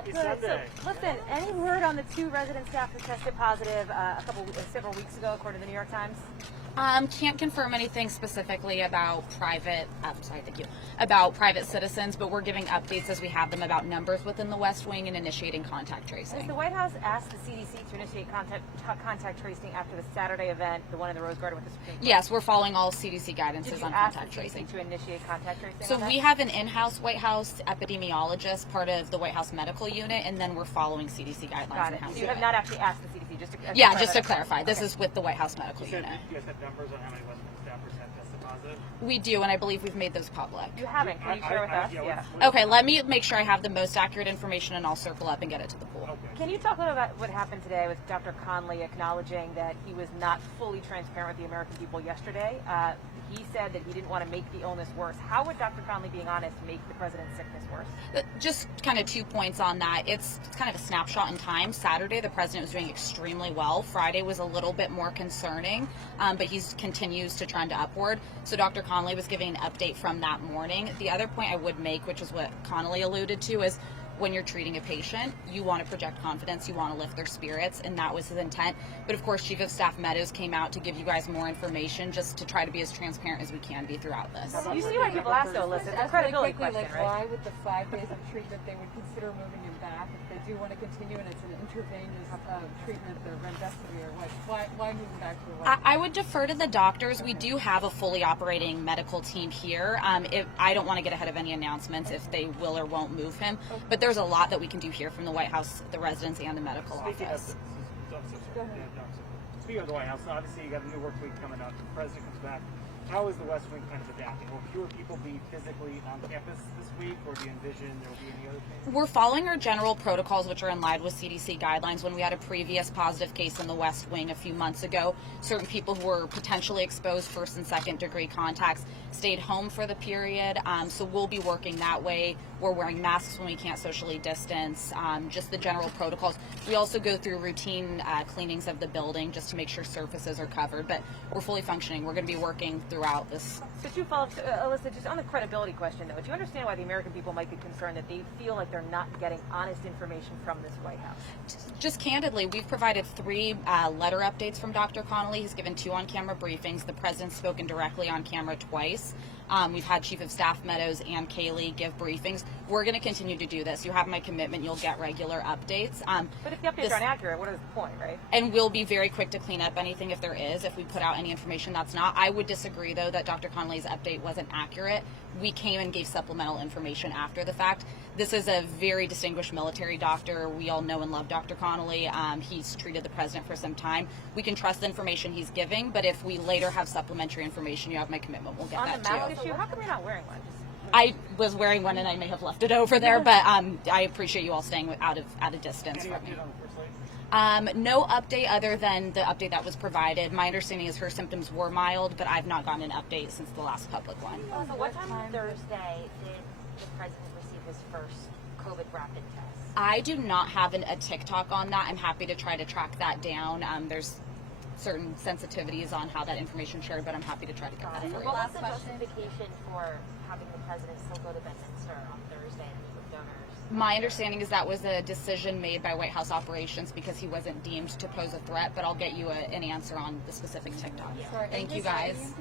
Happy Sunday. So, listen, any word on the 2 resident staff who tested positive several weeks ago, according to the New York Times? Can't confirm anything specifically about about private citizens, but we're giving updates as we have them about numbers within the West Wing and initiating contact tracing. Has the White House asked the CDC to initiate contact tracing after the Saturday event, the one in the Rose Garden with the Supreme Court? Yes, we're following all CDC guidances Did you on ask contact the CDC tracing. to initiate contact tracing? So we have an in-house White House epidemiologist, part of the White House medical unit, and then we're following CDC guidelines. Got it. So you have not actually asked the CDC, just to just to clarify. This is with the White House medical You unit. guys have numbers on how many West Wing staffers have tested positive? We do, and I believe we've made those public. You haven't. Can you share with us? Yeah. Okay, let me make sure I have the most accurate information, and I'll circle up and get it to the pool. Okay. Can you talk a little about what happened today with Dr. Conley acknowledging that he was not fully transparent with the American people yesterday? He said that he didn't want to make the illness worse. How would Dr. Conley being honest make the president's sickness worse? Just kind of 2 points on that. It's kind of a snapshot in time. Saturday, the president was doing extremely well. Friday was a little bit more concerning, but he continues to trend upward. So Dr. Conley was giving an update from that morning. The other point I would make, which is what Conley alluded to, is when you're treating a patient, you want to project confidence, you want to lift their spirits, and that was his intent. But of course, Chief of Staff Meadows came out to give you guys more information, just to try to be as transparent as we can be throughout this. You see why people ask, though, Alyssa. It's a credibility question, right? Why with the 5 days of treatment they would consider moving him back if they do want to continue and it's an intravenous treatment, the remdesivir? Why move him back to the White House? I would defer to the doctors. We do have a fully operating medical team here. I don't want to get ahead of any announcements if they will or won't move him, but there's a lot that we can do here from the White House, the residents, and the medical office. Speaking of the White House, obviously you got a new work week coming up. The president comes back. How is the West Wing kind of adapting? Will fewer people be physically on campus this week, or do you envision there will be any other changes? We're following our general protocols, which are in line with CDC guidelines. When we had a previous positive case in the West Wing a few months ago, certain people who were potentially exposed first and second degree contacts stayed home for the period. So we'll be working that way. We're wearing masks when we can't socially distance, just the general protocols. We also go through routine cleanings of the building just to make sure surfaces are covered, but we're fully functioning. We're going to be working throughout this. So 2 follow-ups, Alyssa, just on the credibility question, though, do you understand why the American people might be concerned that they feel like they're not getting honest information from this White House? Just candidly, we've provided 3 letter updates from Dr. Conley. He's given 2 on-camera briefings. The president's spoken directly on camera twice. We've had Chief of Staff Meadows and Kaylee give briefings. We're going to continue to do this. You have my commitment. You'll get regular updates. But if the updates aren't accurate, what is the point, right? And we'll be very quick to clean up anything if there is, if we put out any information that's not. I would disagree, though, that Dr. Conley's update wasn't accurate. We came and gave supplemental information after the fact. This is a very distinguished military doctor. We all know and love Dr. Conley. He's treated the president for some time. We can trust the information he's giving, but if we later have supplementary information, you have my commitment. We'll get that to you. On the mask issue, how come you're not wearing one? I was wearing one and I may have left it over there, but I appreciate you all staying out of distance from me. No update other than the update that was provided. My understanding is her symptoms were mild, but I've not gotten an update since the last public one. So what time on Thursday did the president receive his first COVID rapid test? I do not have a TikTok on that. I'm happy to try to track that down. There's certain sensitivities on how that information shared, but I'm happy to try to get that for you. What was the justification for having the president still go to Bedminster on Thursday and meet with donors? My understanding is that was a decision made by White House operations because he wasn't deemed to pose a threat, but I'll get you an answer on the specific TikTok. Sorry, Thank you, guys.